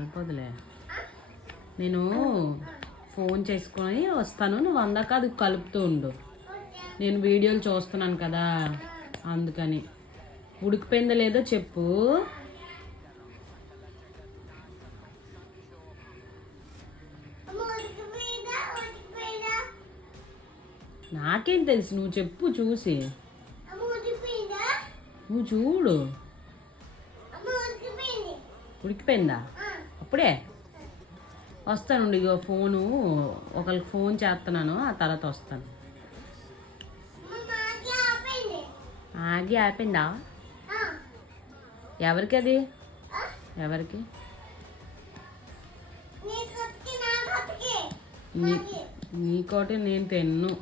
కాలిపోదులే. నేను ఫోన్ చేసుకొని వస్తాను, నువ్వు అందాక అది కలుపుతూ ఉండు. నేను వీడియోలు చూస్తున్నాను కదా అందుకని. ఉడికిపోయిందో లేదో చెప్పు. నాకేం తెలుసు, నువ్వు చెప్పు చూసి. నువ్వు చూడు. ఉడికిపోయిందా? అప్పుడే వస్తాను. ఇగో ఫోను ఒకరికి ఫోన్ చేస్తున్నాను, ఆ తర్వాత వస్తాను. ఆగి ఆపిందా? ఎవరికి అది? ఎవరికి? నీకోటి నేను తిన్ను.